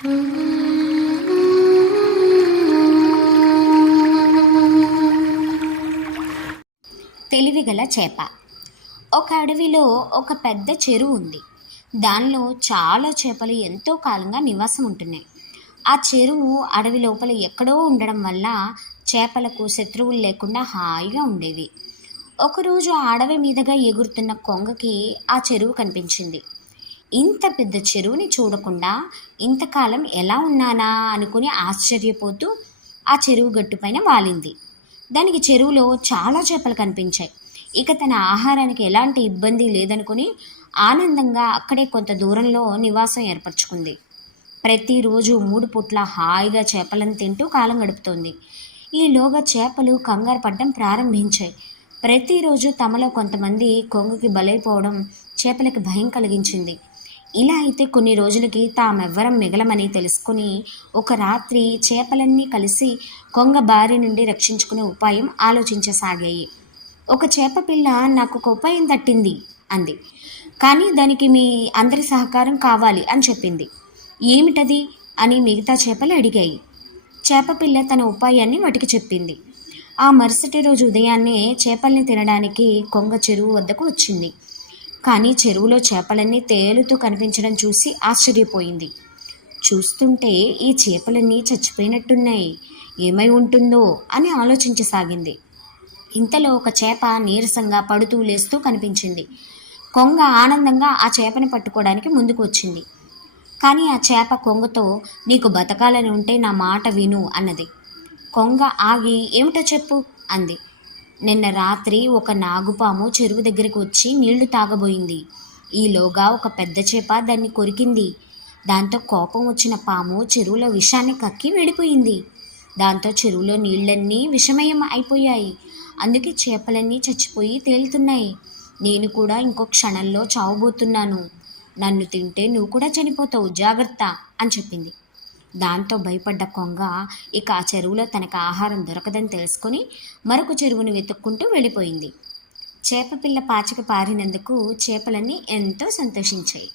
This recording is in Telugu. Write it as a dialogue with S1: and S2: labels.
S1: తెలివిగల చేప. ఒక అడవిలో ఒక పెద్ద చెరువు ఉంది. దానిలో చాలా చేపలు ఎంతో కాలంగా నివాసం ఉంటున్నాయి. ఆ చెరువు అడవి లోపల ఎక్కడో ఉండడం వల్ల చేపలకు శత్రువులు లేకుండా హాయిగా ఉండేవి. ఒకరోజు ఆ అడవి మీదుగా ఎగురుతున్న కొంగకి ఆ చెరువు కనిపించింది. ఇంత పెద్ద చెరువుని చూడకుండా ఇంతకాలం ఎలా ఉన్నానా అనుకుని ఆశ్చర్యపోతూ ఆ చెరువు గట్టుపైన వాలింది. దానికి చెరువులో చాలా చేపలు కనిపించాయి. ఇక తన ఆహారానికి ఎలాంటి ఇబ్బంది లేదనుకుని ఆనందంగా అక్కడే కొంత దూరంలో నివాసం ఏర్పరచుకుంది. ప్రతిరోజు మూడు పూట్ల హాయిగా చేపలను తింటూ కాలం గడుపుతోంది. ఈలోగా చేపలు కంగారు పడడం ప్రారంభించాయి. ప్రతిరోజు తమలో కొంతమంది కొంగుకి బలైపోవడం చేపలకు భయం కలిగించింది. ఇలా అయితే కొన్ని రోజులకి తామెవ్వరం మిగలమని తెలుసుకుని ఒక రాత్రి చేపలన్నీ కలిసి కొంగ బారి నుండి రక్షించుకునే ఉపాయం ఆలోచించసాగాయి. ఒక చేప పిల్ల నాకు ఒక ఉపాయం తట్టింది అంది. కానీ దానికి మీ అందరి సహకారం కావాలి అని చెప్పింది. ఏమిటది? అని మిగతా చేపలు అడిగాయి. చేప పిల్ల తన ఉపాయాన్ని వాటికి చెప్పింది. ఆ మరుసటి రోజు ఉదయాన్నే చేపల్ని తినడానికి కొంగ చెరువు వద్దకు వచ్చింది. కానీ చెరువులో చేపలన్నీ తేలుతూ కనిపించడం చూసి ఆశ్చర్యపోయింది. చూస్తుంటే ఈ చేపలన్నీ చచ్చిపోయినట్టున్నాయి. ఏమై ఉంటుందో అని ఆలోచించసాగింది. ఇంతలో ఒక చేప నీరసంగా పడుతూ లేస్తూ కనిపించింది. కొంగ ఆనందంగా ఆ చేపని పట్టుకోవడానికి ముందుకు వచ్చింది. కానీ ఆ చేప కొంగతో నీకు బతకాలని ఉంటే నా మాట విను అన్నది. కొంగ ఆగి ఏమిటో చెప్పు అంది. నిన్న రాత్రి ఒక నాగుపాము చెరువు దగ్గరికి వచ్చి నీళ్ళు తాగబోయింది. ఈలోగా ఒక పెద్ద చేప దాన్ని కొరికింది. దాంతో కోపం వచ్చిన పాము చెరువులో విషాన్ని కక్కి వెళ్ళిపోయింది. దాంతో చెరువులో నీళ్ళన్నీ విషమయం అయిపోయాయి. అందుకే చేపలన్నీ చచ్చిపోయి తేలుతున్నాయి. నేను కూడా ఇంకో క్షణంలో చావబోతున్నాను. నన్ను తింటే నువ్వు కూడా చనిపోతావు జాగ్రత్త అని చెప్పింది. దాంతో భయపడ్డ కొంగ ఇక ఆ చెరువులో తనకు ఆహారం దొరకదని తెలుసుకొని మరొక చెరువును వెతుక్కుంటూ వెళ్ళిపోయింది. చేపపిల్ల పాచిక పారినందుకు చేపలన్నీ ఎంతో సంతోషించాయి.